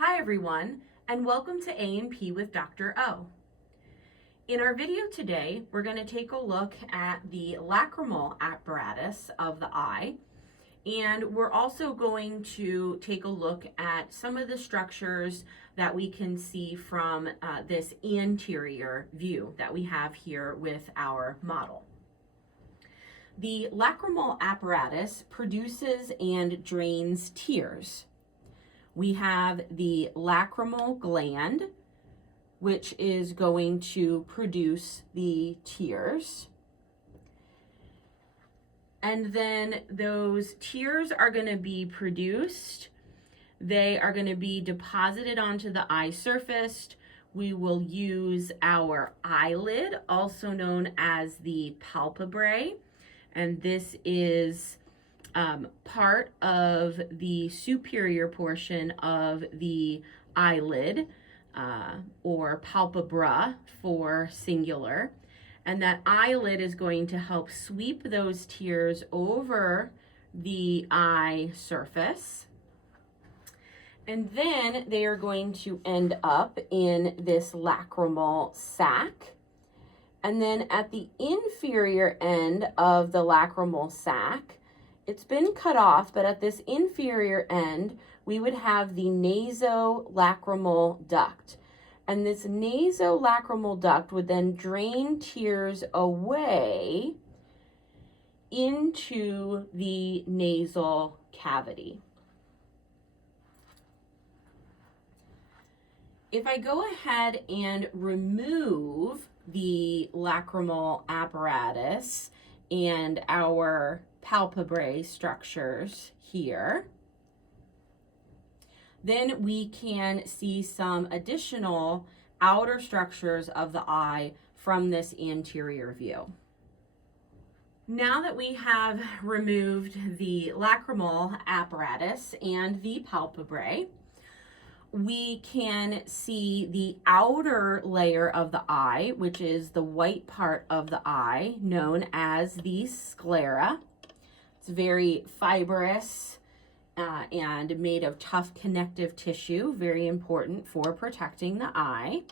Hi everyone, and welcome to A&P with Dr. O. In our video today, we're going to take a look at the lacrimal apparatus of the eye, and we're also going to take a look at some of the structures that we can see from this anterior view that we have here with our model. The lacrimal apparatus produces and drains tears. We have the lacrimal gland, which is going to produce the tears. And then those tears are going to be produced. They are going to be deposited onto the eye surface. We will use our eyelid, also known as the palpebrae, and this is part of the superior portion of the eyelid, or palpebra for singular. And that eyelid is going to help sweep those tears over the eye surface. And then they are going to end up in this lacrimal sac. And then at the inferior end of the lacrimal sac, it's been cut off, but at this inferior end, we would have the nasolacrimal duct. And this nasolacrimal duct would then drain tears away into the nasal cavity. If I go ahead and remove the lacrimal apparatus and our palpebrae structures here, then we can see some additional outer structures of the eye from this anterior view. Now that we have removed the lacrimal apparatus and the palpebrae, we can see the outer layer of the eye, which is the white part of the eye, known as the sclera. It's very fibrous and made of tough connective tissue, very important for protecting the eye.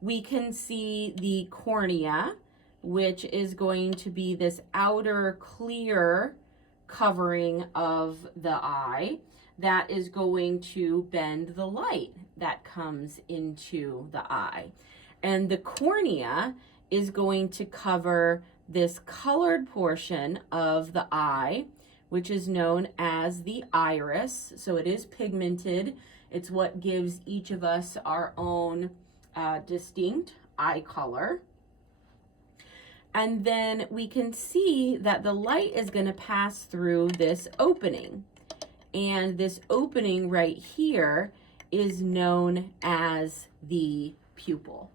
We can see the cornea, which is going to be this outer clear covering of the eye that is going to bend the light that comes into the eye. And the cornea is going to cover this colored portion of the eye, which is known as the iris. So it is pigmented. It's what gives each of us our own distinct eye color. And then we can see that the light is going to pass through this opening. And this opening right here is known as the pupil.